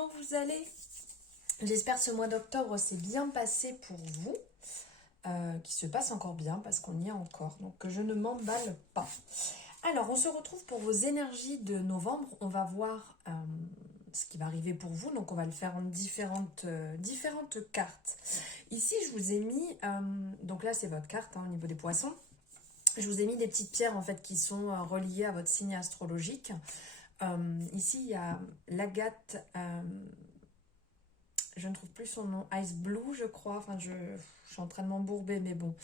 comment vous allez? J'espère que ce mois d'octobre s'est bien passé pour vous, qu'il se passe encore bien parce qu'on y est encore, donc je ne m'emballe pas. Alors, on se retrouve pour vos énergies de novembre. On va voir ce qui va arriver pour vous, donc on va le faire en différentes cartes. Ici, je vous ai mis, donc là c'est votre carte au niveau des poissons. Je vous ai mis des petites pierres en fait qui sont reliées à votre signe astrologique. Ici, il y a l'agate, je ne trouve plus son nom, Ice Blue, je crois. Enfin, je suis en train de m'embourber, mais bon.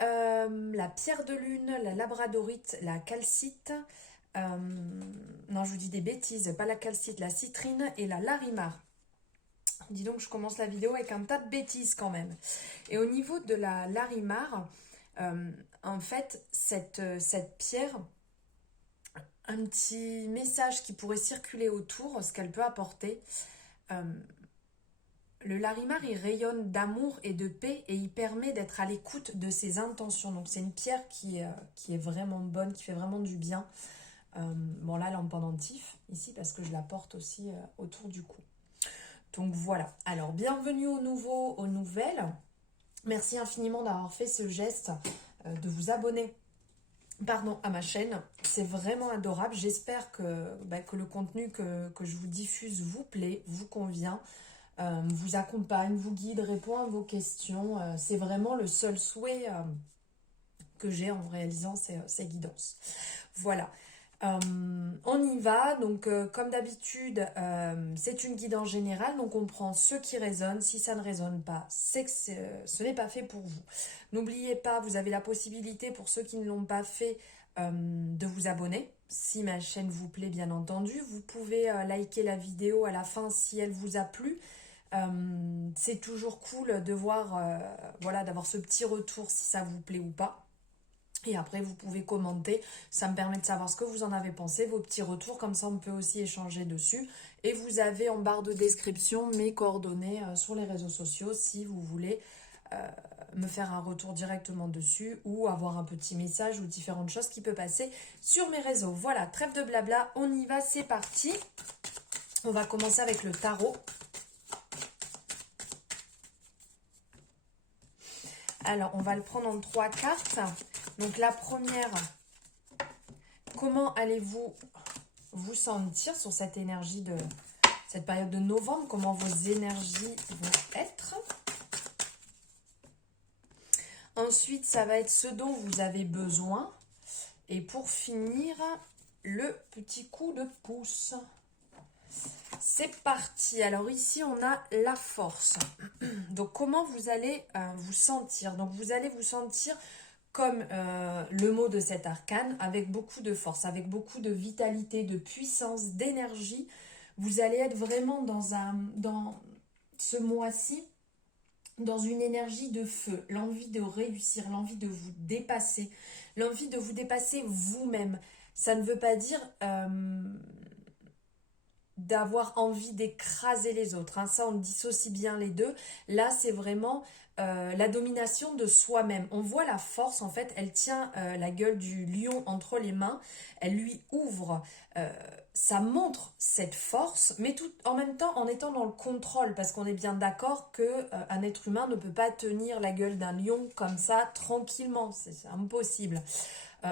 La pierre de lune, la labradorite, la calcite. Non, je vous dis des bêtises, pas la calcite, la citrine et la larimar. Dis donc, je commence la vidéo avec un tas de bêtises quand même. Et au niveau de la larimar, en fait, cette pierre, un petit message qui pourrait circuler autour, ce qu'elle peut apporter. Le larimar, il rayonne d'amour et de paix et il permet d'être à l'écoute de ses intentions. Donc c'est une pierre qui est vraiment bonne, qui fait vraiment du bien. Bon là, elle est en pendentif ici parce que je la porte aussi autour du cou. Donc voilà. Alors bienvenue aux nouveaux, aux nouvelles. Merci infiniment d'avoir fait ce geste de vous abonner à ma chaîne. C'est vraiment adorable. J'espère que le contenu que je vous diffuse vous plaît, vous convient. Vous accompagne, vous guide, répond à vos questions. C'est vraiment le seul souhait que j'ai en réalisant ces guidances. Voilà. On y va. Donc, comme d'habitude, c'est une guidance générale. Donc, on prend ce qui résonne. Si ça ne résonne pas, c'est que ce n'est pas fait pour vous. N'oubliez pas, vous avez la possibilité, pour ceux qui ne l'ont pas fait, de vous abonner. Si ma chaîne vous plaît, bien entendu. Vous pouvez liker la vidéo à la fin si elle vous a plu. C'est toujours cool de voir, d'avoir ce petit retour si ça vous plaît ou pas. Et après, vous pouvez commenter. Ça me permet de savoir ce que vous en avez pensé, vos petits retours. Comme ça, on peut aussi échanger dessus. Et vous avez en barre de description mes coordonnées sur les réseaux sociaux si vous voulez me faire un retour directement dessus ou avoir un petit message ou différentes choses qui peuvent passer sur mes réseaux. Voilà, trêve de blabla, on y va, c'est parti. On va commencer avec le tarot. Alors, on va le prendre en 3 cartes. Donc, la première, comment allez-vous vous sentir sur cette énergie de cette période de novembre? Comment vos énergies vont être? Ensuite, ça va être ce dont vous avez besoin. Et pour finir, le petit coup de pouce. C'est parti. Alors ici, on a la force. Donc, comment vous allez vous sentir? Donc, vous allez vous sentir comme le mot de cet arcane, avec beaucoup de force, avec beaucoup de vitalité, de puissance, d'énergie. Vous allez être vraiment dans ce mois-ci, dans une énergie de feu, l'envie de réussir, l'envie de vous dépasser vous-même. Ça ne veut pas dire d'avoir envie d'écraser les autres. Ça, on dissocie bien les deux. Là, c'est vraiment la domination de soi-même. On voit la force, en fait, elle tient la gueule du lion entre les mains. Elle lui ouvre. Ça montre cette force, mais tout en même temps en étant dans le contrôle, parce qu'on est bien d'accord qu'un être humain ne peut pas tenir la gueule d'un lion comme ça, tranquillement. C'est impossible.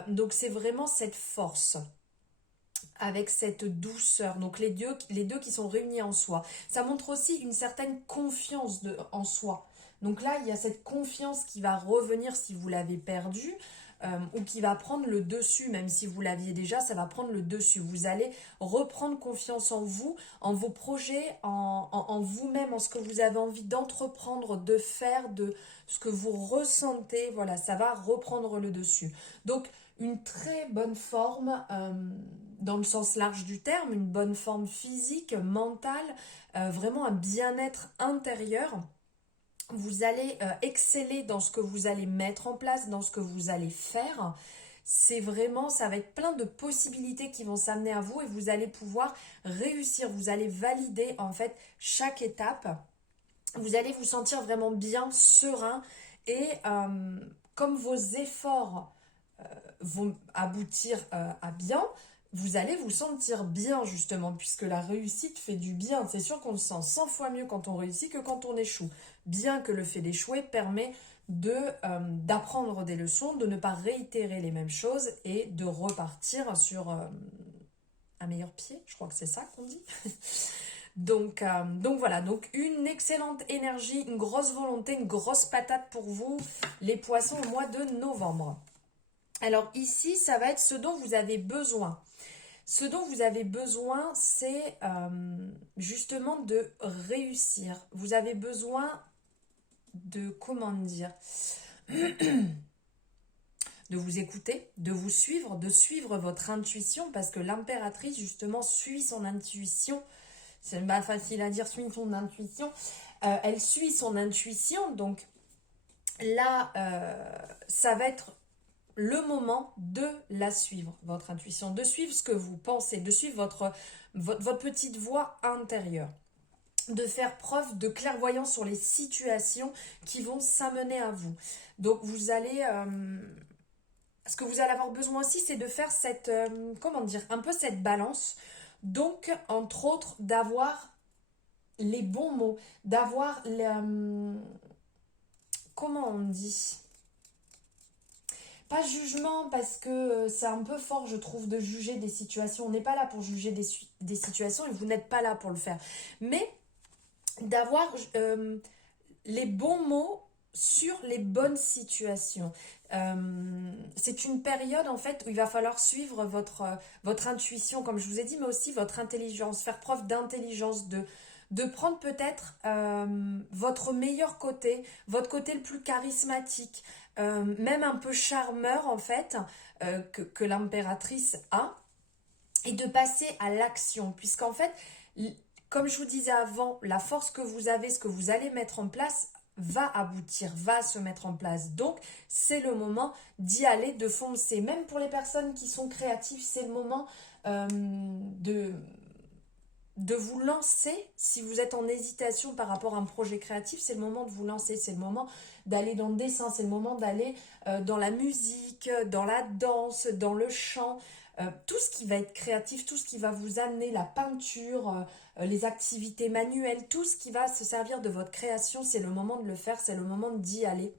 Donc, c'est vraiment cette force avec cette douceur, donc les deux qui sont réunis en soi. Ça montre aussi une certaine confiance en soi. Donc là, il y a cette confiance qui va revenir si vous l'avez perdue, ou qui va prendre le dessus, même si vous l'aviez déjà, ça va prendre le dessus. Vous allez reprendre confiance en vous, en vos projets, en vous-même, en ce que vous avez envie d'entreprendre, de faire, de ce que vous ressentez. Voilà, ça va reprendre le dessus. Donc, une très bonne forme dans le sens large du terme, une bonne forme physique, mentale, vraiment un bien-être intérieur. Vous allez exceller dans ce que vous allez mettre en place, dans ce que vous allez faire. C'est vraiment, ça va être plein de possibilités qui vont s'amener à vous et vous allez pouvoir réussir, vous allez valider en fait chaque étape. Vous allez vous sentir vraiment bien, serein et comme vos efforts vont aboutir à bien, vous allez vous sentir bien justement, puisque la réussite fait du bien. C'est sûr qu'on se sent 100 fois mieux quand on réussit que quand on échoue. Bien que le fait d'échouer permet d'apprendre des leçons, de ne pas réitérer les mêmes choses et de repartir sur un meilleur pied, je crois que c'est ça qu'on dit. Donc voilà, donc une excellente énergie, une grosse volonté, une grosse patate pour vous, les poissons au mois de novembre. Alors ici, ça va être ce dont vous avez besoin. Ce dont vous avez besoin, c'est justement de réussir. Vous avez besoin de, comment dire, de vous écouter, de vous suivre, de suivre votre intuition, parce que l'impératrice, justement, suit son intuition. C'est pas facile à dire, suit son intuition. Elle suit son intuition, donc là, ça va être le moment de la suivre, votre intuition, de suivre ce que vous pensez, de suivre votre petite voix intérieure, de faire preuve de clairvoyance sur les situations qui vont s'amener à vous. Donc vous allez... ce que vous allez avoir besoin aussi, c'est de faire cette... comment dire, un peu cette balance. Donc, entre autres, d'avoir les bons mots, d'avoir... comment on dit ? Pas jugement, parce que c'est un peu fort, je trouve, de juger des situations. On n'est pas là pour juger des situations et vous n'êtes pas là pour le faire. Mais d'avoir les bons mots sur les bonnes situations. C'est une période, en fait, où il va falloir suivre votre intuition, comme je vous ai dit, mais aussi votre intelligence, faire preuve d'intelligence, de prendre peut-être votre meilleur côté, votre côté le plus charismatique, même un peu charmeur en fait, que l'impératrice a, et de passer à l'action, puisqu'en fait, comme je vous disais avant, la force que vous avez, ce que vous allez mettre en place, va aboutir, va se mettre en place. Donc, c'est le moment d'y aller, de foncer. Même pour les personnes qui sont créatives, c'est le moment de vous lancer. Si vous êtes en hésitation par rapport à un projet créatif, c'est le moment de vous lancer, c'est le moment d'aller dans le dessin, c'est le moment d'aller dans la musique, dans la danse, dans le chant, tout ce qui va être créatif, tout ce qui va vous amener, la peinture, les activités manuelles, tout ce qui va se servir de votre création, c'est le moment de le faire, c'est le moment d'y aller.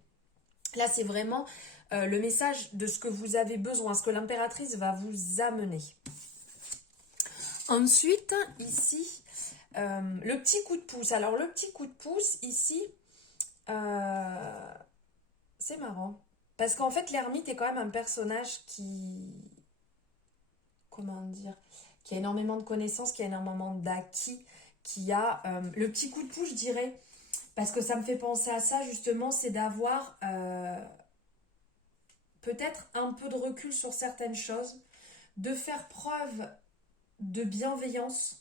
Là, c'est vraiment le message de ce que vous avez besoin, ce que l'impératrice va vous amener. Ensuite, ici, le petit coup de pouce. Alors, le petit coup de pouce, ici, c'est marrant. Parce qu'en fait, l'ermite est quand même un personnage qui... Comment dire? Qui a énormément de connaissances, qui a énormément d'acquis, qui a... le petit coup de pouce, je dirais, parce que ça me fait penser à ça, justement, c'est d'avoir peut-être un peu de recul sur certaines choses, de faire preuve de bienveillance,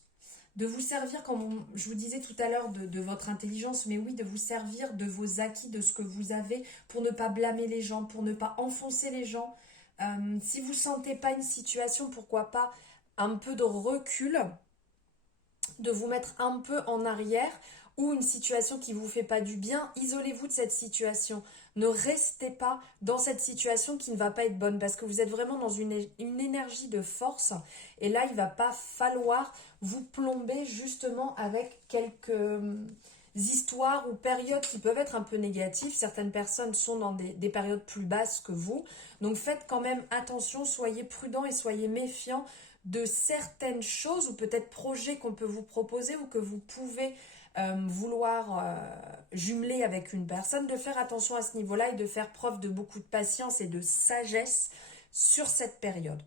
de vous servir, comme je vous disais tout à l'heure, de votre intelligence, mais oui, de vous servir de vos acquis, de ce que vous avez, pour ne pas blâmer les gens, pour ne pas enfoncer les gens. Si vous ne sentez pas une situation, pourquoi pas un peu de recul, de vous mettre un peu en arrière, ou une situation qui ne vous fait pas du bien, isolez-vous de cette situation. Ne restez pas dans cette situation qui ne va pas être bonne, parce que vous êtes vraiment dans une énergie de force, et là, il ne va pas falloir vous plomber justement avec quelques histoires ou périodes qui peuvent être un peu négatives. Certaines personnes sont dans des périodes plus basses que vous, donc faites quand même attention, soyez prudents et soyez méfiants de certaines choses ou peut-être projets qu'on peut vous proposer ou que vous pouvez vouloir jumeler avec une personne, de faire attention à ce niveau-là et de faire preuve de beaucoup de patience et de sagesse sur cette période.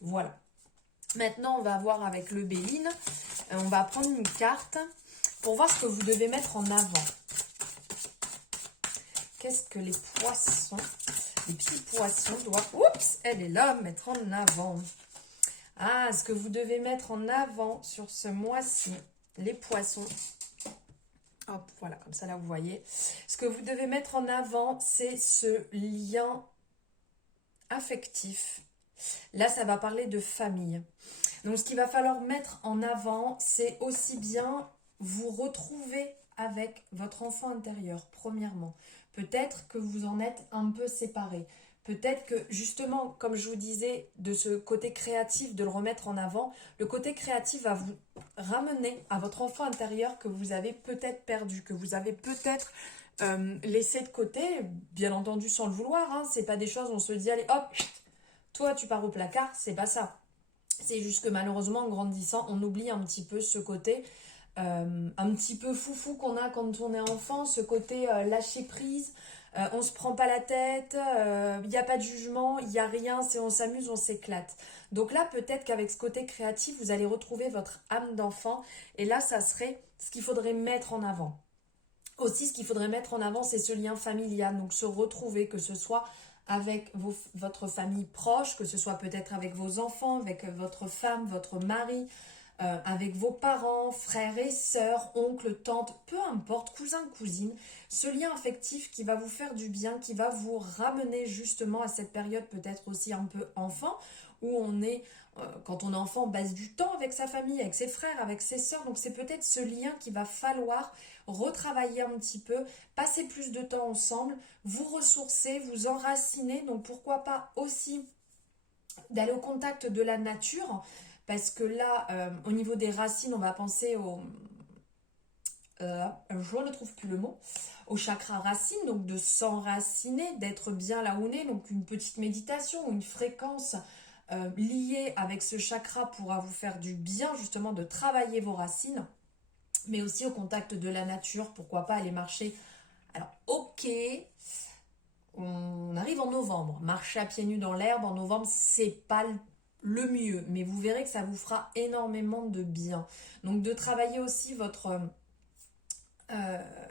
Voilà. Maintenant, on va voir avec le Béline. On va prendre une carte pour voir ce que vous devez mettre en avant. Qu'est-ce que les poissons, les petits poissons doivent... Oups, elle est là, mettre en avant. Ah, ce que vous devez mettre en avant sur ce mois-ci, les poissons. Hop, voilà, comme ça là, vous voyez. Ce que vous devez mettre en avant, c'est ce lien affectif. Là, ça va parler de famille. Donc, ce qu'il va falloir mettre en avant, c'est aussi bien vous retrouver avec votre enfant intérieur, premièrement. Peut-être que vous en êtes un peu séparés. Peut-être que justement, comme je vous disais, de ce côté créatif, de le remettre en avant, le côté créatif va vous ramener à votre enfant intérieur que vous avez peut-être perdu, que vous avez peut-être laissé de côté, bien entendu sans le vouloir, hein. C'est pas des choses où on se dit, allez hop, toi tu pars au placard, c'est pas ça. C'est juste que malheureusement, en grandissant, on oublie un petit peu ce côté un petit peu foufou qu'on a quand on est enfant, ce côté lâcher prise, on se prend pas la tête, il n'y a pas de jugement, il n'y a rien, c'est on s'amuse, on s'éclate. Donc là, peut-être qu'avec ce côté créatif, vous allez retrouver votre âme d'enfant, et là, ça serait ce qu'il faudrait mettre en avant. Aussi, ce qu'il faudrait mettre en avant, c'est ce lien familial, donc se retrouver, que ce soit avec votre famille proche, que ce soit peut-être avec vos enfants, avec votre femme, votre mari, avec vos parents, frères et sœurs, oncles, tantes, peu importe, cousins, cousines, ce lien affectif qui va vous faire du bien, qui va vous ramener justement à cette période peut-être aussi un peu enfant, où on est, quand on est enfant, on passe du temps avec sa famille, avec ses frères, avec ses sœurs, donc c'est peut-être ce lien qu'il va falloir retravailler un petit peu, passer plus de temps ensemble, vous ressourcer, vous enraciner, donc pourquoi pas aussi d'aller au contact de la nature, parce que là, au niveau des racines, on va penser au... je ne trouve plus le mot. Au chakra racine, donc de s'enraciner, d'être bien là où on est. Donc une petite méditation, une fréquence liée avec ce chakra pourra vous faire du bien, justement, de travailler vos racines. Mais aussi au contact de la nature, pourquoi pas aller marcher. Alors, ok, on arrive en novembre. Marcher à pieds nus dans l'herbe en novembre, c'est pas le mieux, mais vous verrez que ça vous fera énormément de bien. Donc de travailler aussi votre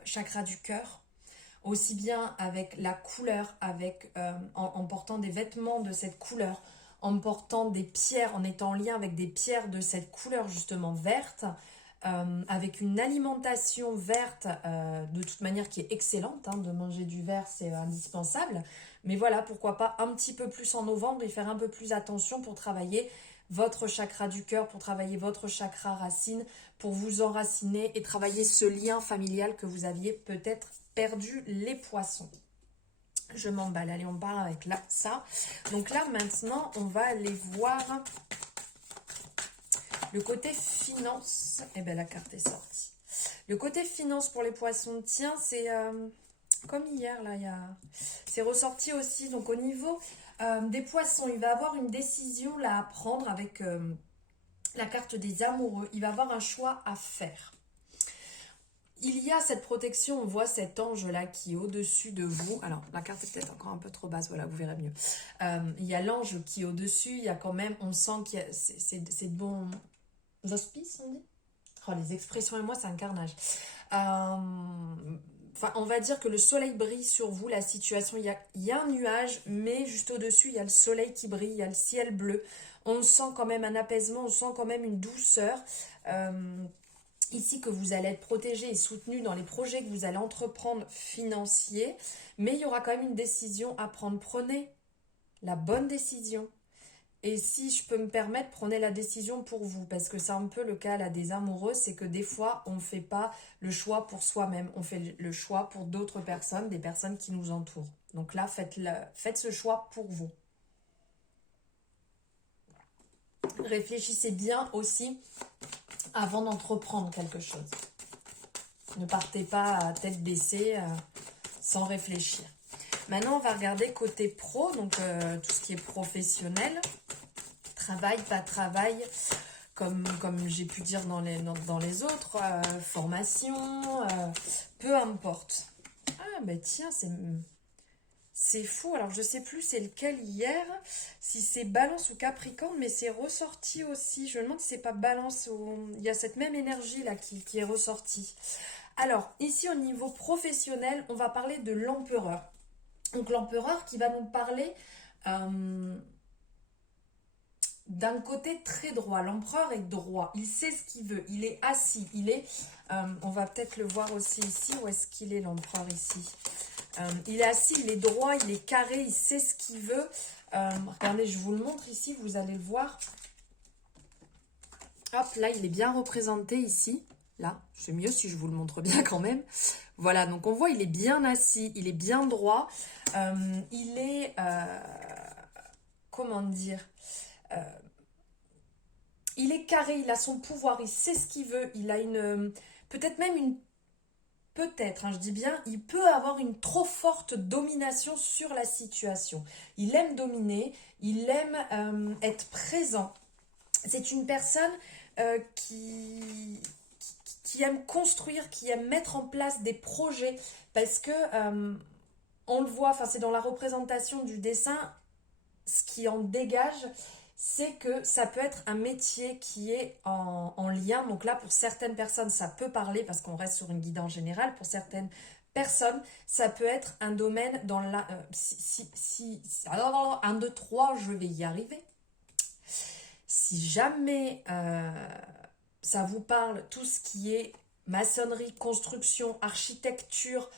chakra du cœur, aussi bien avec la couleur, avec en portant des vêtements de cette couleur, en portant des pierres, en étant en lien avec des pierres de cette couleur justement verte, avec une alimentation verte de toute manière qui est excellente, hein, de manger du vert c'est indispensable, mais voilà, pourquoi pas un petit peu plus en novembre et faire un peu plus attention pour travailler votre chakra du cœur, pour travailler votre chakra racine, pour vous enraciner et travailler ce lien familial que vous aviez peut-être perdu, les poissons. Je m'emballe, allez on part avec là, ça. Donc là maintenant on va aller voir le côté finance. Eh bien la carte est sortie. Le côté finance pour les poissons, tiens, c'est comme hier là, c'est ressorti aussi. Donc au niveau des poissons, il va avoir une décision là à prendre avec la carte des amoureux. Il va avoir un choix à faire. Il y a cette protection, on voit cet ange là qui est au-dessus de vous. Alors la carte est peut-être encore un peu trop basse, voilà, vous verrez mieux. Il y a l'ange qui est au-dessus, il y a quand même, on sent que c'est de bons auspices, on dit. Oh, les expressions et moi, c'est un carnage. Enfin, on va dire que le soleil brille sur vous, la situation, il y a un nuage, mais juste au-dessus, il y a le soleil qui brille, il y a le ciel bleu. On sent quand même un apaisement, on sent quand même une douceur. Ici, que vous allez être protégé et soutenu dans les projets que vous allez entreprendre financiers, mais il y aura quand même une décision à prendre. Prenez la bonne décision. Et si je peux me permettre, prenez la décision pour vous, parce que c'est un peu le cas là des amoureux, c'est que des fois, on ne fait pas le choix pour soi-même, on fait le choix pour d'autres personnes, des personnes qui nous entourent. Donc là, faites ce choix pour vous. Réfléchissez bien aussi avant d'entreprendre quelque chose. Ne partez pas à tête baissée sans réfléchir. Maintenant, on va regarder côté pro, donc tout ce qui est professionnel. Travail, pas travail, comme j'ai pu dire dans les autres, formation, peu importe. Ah, ben tiens, c'est fou. Alors, je sais plus c'est lequel hier, si c'est Balance ou Capricorne, mais c'est ressorti aussi. Je me demande si c'est pas Balance ou... Il y a cette même énergie là qui est ressortie. Alors, ici, au niveau professionnel, on va parler de l'empereur. Donc, l'empereur qui va nous parler... d'un côté très droit, l'empereur est droit, il sait ce qu'il veut, il est assis, il est, on va peut-être le voir aussi ici, où est-ce qu'il est l'empereur ici, il est assis, il est droit, il est carré, il sait ce qu'il veut, regardez, je vous le montre ici, vous allez le voir, hop, là il est bien représenté ici, Là, c'est mieux si je vous le montre bien quand même. Voilà, donc on voit, il est bien assis, il est bien droit. Il est, comment dire, il est carré, il a son pouvoir, il sait ce qu'il veut. Il a peut-être même peut-être, hein, je dis bien, il peut avoir une trop forte domination sur la situation. Il aime dominer, il aime être présent. C'est une personne qui aime construire, qui aime mettre en place des projets parce que on le voit, enfin c'est dans la représentation du dessin, ce qui en dégage, c'est que ça peut être un métier qui est en lien. Donc là, pour certaines personnes, ça peut parler parce qu'on reste sur une guidance générale. Pour certaines personnes, ça peut être un domaine dans la... alors, 1, 2, 3, je vais y arriver. Si jamais ça vous parle, tout ce qui est maçonnerie, construction, architecture,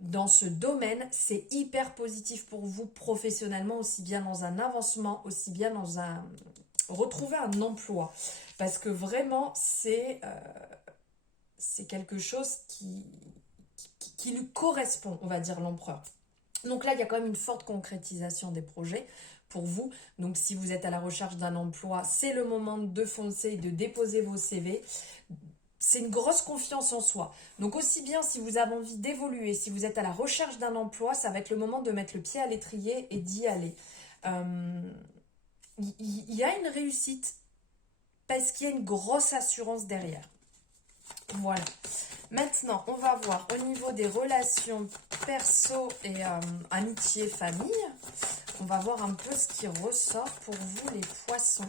dans ce domaine, c'est hyper positif pour vous professionnellement, aussi bien dans un avancement, aussi bien dans retrouver un emploi. Parce que vraiment, c'est quelque chose qui lui correspond, on va dire, l'empereur. Donc là, il y a quand même une forte concrétisation des projets pour vous. Donc si vous êtes à la recherche d'un emploi, c'est le moment de foncer et de déposer vos CV. C'est une grosse confiance en soi. Donc aussi bien si vous avez envie d'évoluer, si vous êtes à la recherche d'un emploi, ça va être le moment de mettre le pied à l'étrier et d'y aller. Il y a une réussite parce qu'il y a une grosse assurance derrière. Voilà. Maintenant, on va voir au niveau des relations perso et amitié, famille. On va voir un peu ce qui ressort pour vous les poissons.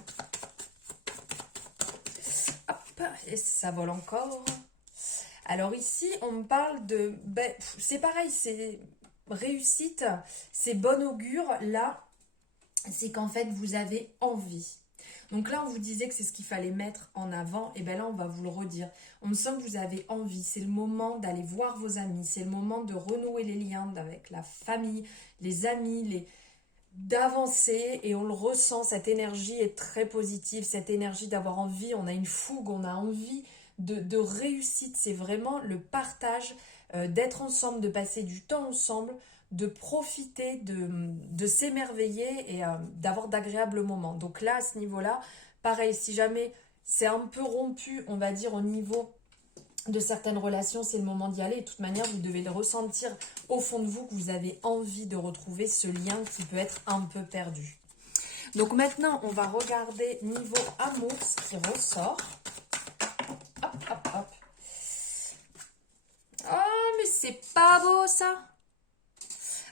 Hop, et ça vole encore. Alors ici, on me parle de... c'est pareil, c'est réussite, c'est bon augure. Là, c'est qu'en fait, vous avez envie. Donc là, on vous disait que c'est ce qu'il fallait mettre en avant. Et bien là, on va vous le redire. On me sent que vous avez envie. C'est le moment d'aller voir vos amis. C'est le moment de renouer les liens avec la famille, les amis, d'avancer. Et on le ressent, cette énergie est très positive. Cette énergie d'avoir envie, on a une fougue, on a envie de réussite. C'est vraiment le partage, d'être ensemble, de passer du temps ensemble, de profiter, de s'émerveiller et d'avoir d'agréables moments. Donc là, à ce niveau-là, pareil, si jamais c'est un peu rompu, on va dire, au niveau de certaines relations, c'est le moment d'y aller. Et de toute manière, vous devez le ressentir au fond de vous que vous avez envie de retrouver ce lien qui peut être un peu perdu. Donc maintenant, on va regarder niveau amour, ce qui ressort. Hop, hop, hop. Oh, mais c'est pas beau ça!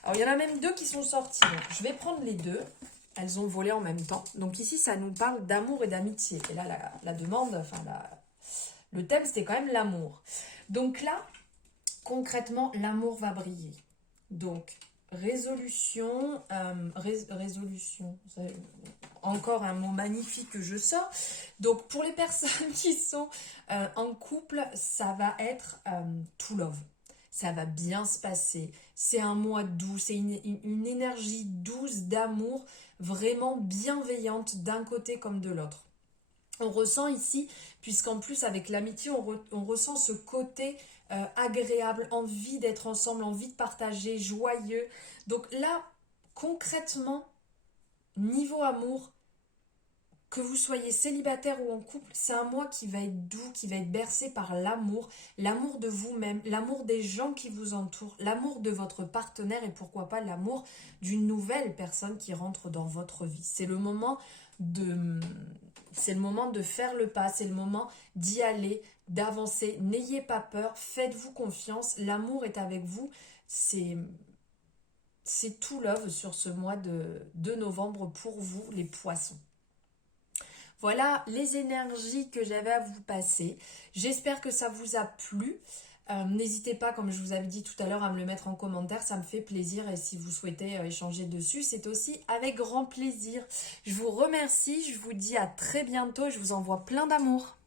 Alors, il y en a même 2 qui sont sortis. Donc, je vais prendre les 2. Elles ont volé en même temps. Donc ici, ça nous parle d'amour et d'amitié. Et là, la demande, enfin, le thème, c'était quand même l'amour. Donc là, concrètement, l'amour va briller. Donc, résolution, résolution, encore un mot magnifique que je sors. Donc, pour les personnes qui sont en couple, ça va être to love. Ça va bien se passer. C'est un mois doux, c'est une énergie douce d'amour, vraiment bienveillante d'un côté comme de l'autre. On ressent ici, puisqu'en plus avec l'amitié, on ressent ce côté agréable, envie d'être ensemble, envie de partager, joyeux. Donc là, concrètement, niveau amour, que vous soyez célibataire ou en couple, c'est un mois qui va être doux, qui va être bercé par l'amour de vous-même, l'amour des gens qui vous entourent, l'amour de votre partenaire et pourquoi pas l'amour d'une nouvelle personne qui rentre dans votre vie. C'est le moment de faire le pas, c'est le moment d'y aller, d'avancer. N'ayez pas peur, faites-vous confiance, l'amour est avec vous. C'est tout love sur ce mois de novembre pour vous, les poissons. Voilà les énergies que j'avais à vous passer. J'espère que ça vous a plu. N'hésitez pas, comme je vous avais dit tout à l'heure, à me le mettre en commentaire. Ça me fait plaisir. Et si vous souhaitez échanger dessus, c'est aussi avec grand plaisir. Je vous remercie. Je vous dis à très bientôt. Je vous envoie plein d'amour.